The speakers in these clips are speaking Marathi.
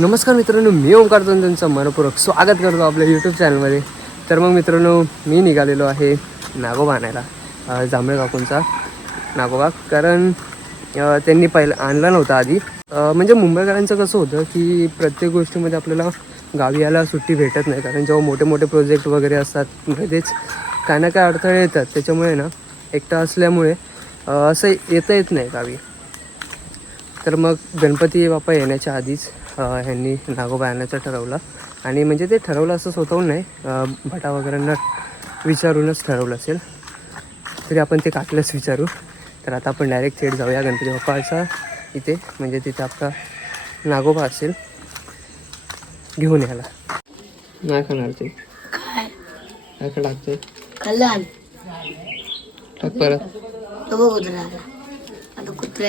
नमस्कार मित्रांनो मी ओंकार त्यांचं मनपूर्वक स्वागत करतो आपल्या यूट्यूब चॅनलमध्ये तर मग मित्रांनो मी निघालेलो आहे नागोबा आणायला जांभळे काकूंचा. नागोबा कारण त्यांनी पहिला आणला नव्हता आधी. म्हणजे मुंबईकरांचं कसं होतं की प्रत्येक गोष्टीमध्ये आपल्याला गावी यायला सुट्टी भेटत नाही. कारण जेव्हा मोठे मोठे प्रोजेक्ट वगैरे असतात मध्येच काय ना काय अडथळे येतात. त्याच्यामुळे ना एकटा असल्यामुळे असं येता येत नाही गावी. तर मग गणपती बाप्पा येण्याच्या आधीच ह्यांनी नागोबा आणायचं ठरवलं. आणि म्हणजे ते ठरवलं असं स्वतःहून नाही भटा वगैरेंना विचारूनच ठरवलं असेल. तरी आपण ते काकल्याच विचारू. तर आता आपण डायरेक्ट थेट जाऊया गणपती बाप्पाचा इथे. म्हणजे तिथे आपला नागोबा असेल. घेऊन यायला. नाही खाणार ते. काय? टाक परत. आता. कुत्रा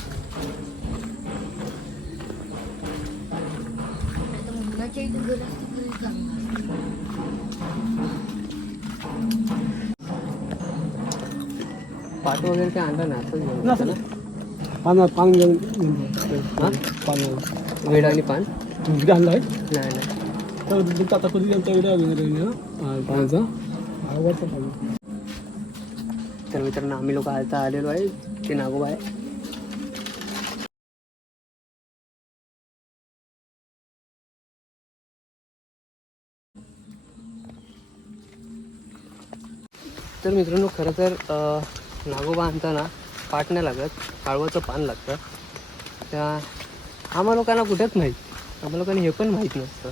पाठ वगैरे काय आणलं ना असंच घेऊन जातो ना पान पान घेऊन हा? पान. वेड आणि पान? घाललाय नाही नाही. तर दूध आता कधी त्यांचा व्हिडिओ पाण्याचा आवडतं पाणी तर मित्रांनो आम्ही लोक आता आलेलो आहे ते नागोबा आहे. तर मित्रांनो खरं तर नागोबा आणताना पाट नाही लागत काळवाचं पान लागतं. त्या आम्हा लोकांना कुठेच माहीत आम्हा लोकांना हे पण माहीत नसतं.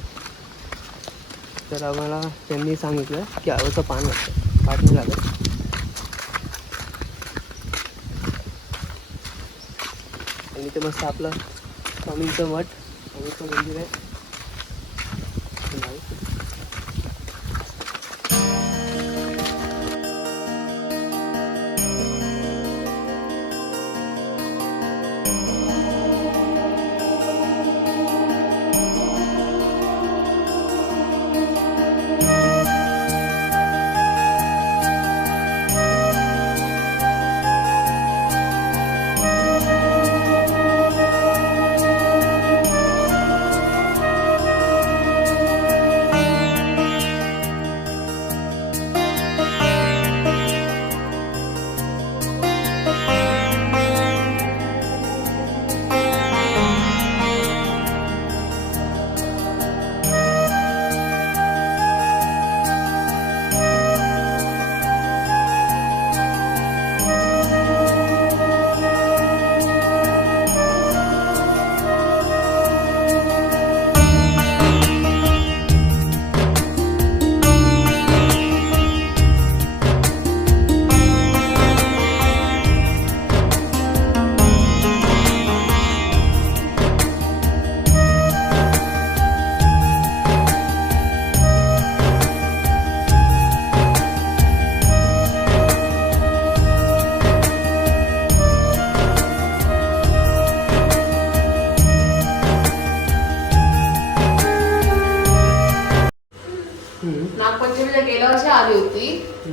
तर आम्हाला त्यांनी सांगितलं की आळवाचं पान लागतं. पाट नाही लागत. आणि ते मस्त आपलं स्वामींचं मठ स्वामीचं मंदिर आहे.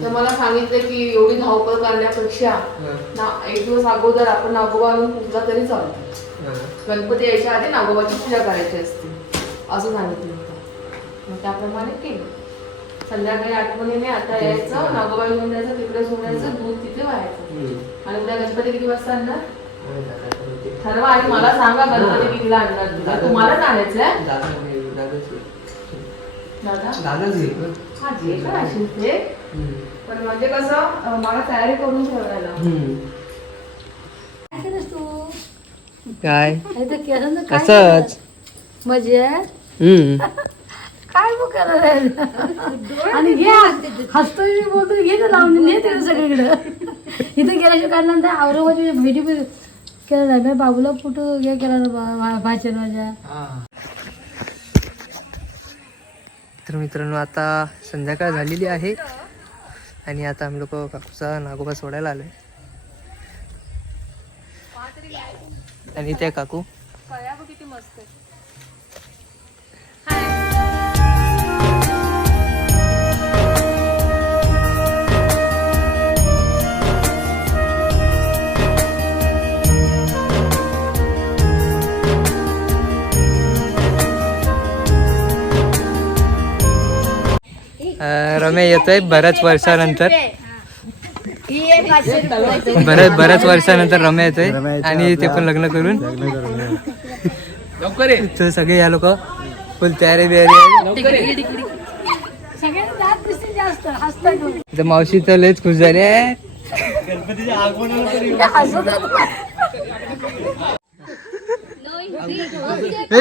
तर मला सांगितलं की एवढी धावपळ करण्यापेक्षा ना एक दिवस अगोदर आपण नागोबा आणून पूजला तरी चालतो गणपती यायच्या आधी नागोबाची पूजा करायची असते असं सांगितलं होतं. मग त्याप्रमाणे केलं. संध्याकाळी आठवणीने आता यायचं नागोबा घेऊन जायचं तिकडे सोडायचं दूध तिथे व्हायचं. आणि उद्या गणपती किती वाजता आणणार? ठरवा आणि मला सांगा गणपती कितीला आणणार. तुम्हालाच आणायचं आहे दादा? दादाच घे हा जे काय असेल ते पण म्हणजे कसं अं, मला तयारी करून ठेवायला. काय केलंस तू? काय? हे आणि घे हसतोय मी बोलतो घे ना लावून ने ते सगळीकडे. इथे गेल्याशिवाय काढल्यानंतर औरंगाबादची भेटी केलं नाही. मी बाबूला कुठं हे केलं भाषण माझ्या. तर मित्रांनो आता संध्याकाळ झालेली आहे. आणि आता आम्ही लोक काकूचा नागोबा सोडायला आलोय. आणि त्या काकू? किती मस्त आहे अं, रम्या येतोय बऱ्याच वर्षानंतर. बऱ्याच बऱ्याच वर्षानंतर रम्या येतोय. आणि ते पण लग्न करून. लवकर ये. तर सगळे या लोक फुल तयारी बियारी तर मावशी तर लयच खुश झाली हे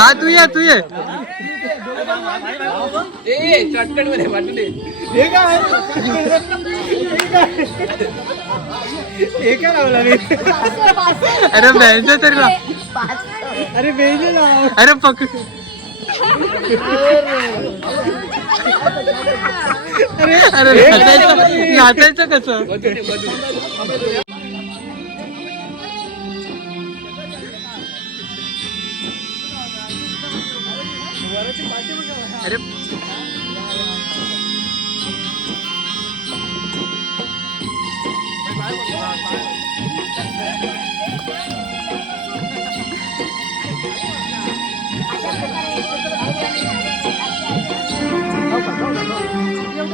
हा तू ये तू ये. अरे बेंच तरी अरे बेंच अरे पक अरे नाचायचं कसं? अरे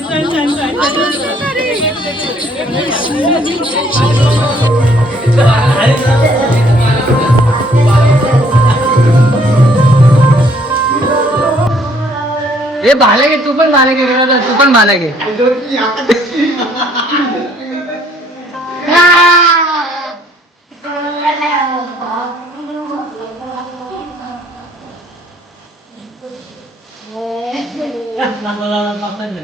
नाही काय आवडतं ए भाला घे तू पण भाला घे रे, तू पण भाला घे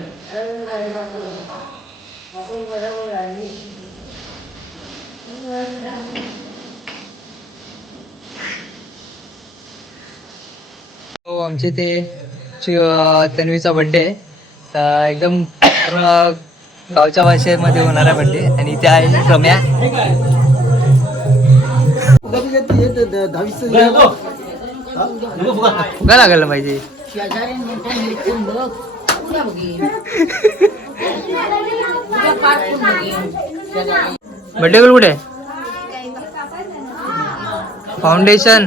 आमचे ते तन्वीचा बड्डे आहे. तर एकदम गावच्या भाषेमध्ये होणारा बड्डे आणि त्या आहे रम्या काय लागायला पाहिजे बड्डे कुठे? फाउंडेशन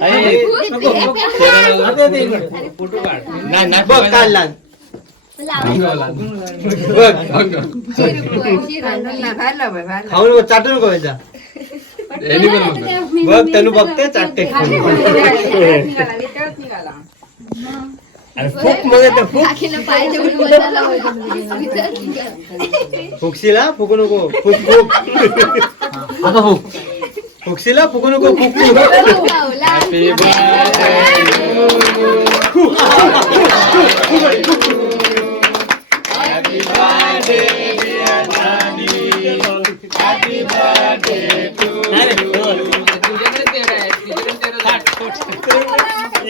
जायचं ना नाही नाही बघ काढला खाऊन चाटू नको याचा बघ. तनु बघते चाटते. अरे फुक मग येतं फुक. फुकशीला फुकू नको. फुक फुक. आता फुक. Oxela, pourquoi nous coucou Happy birthday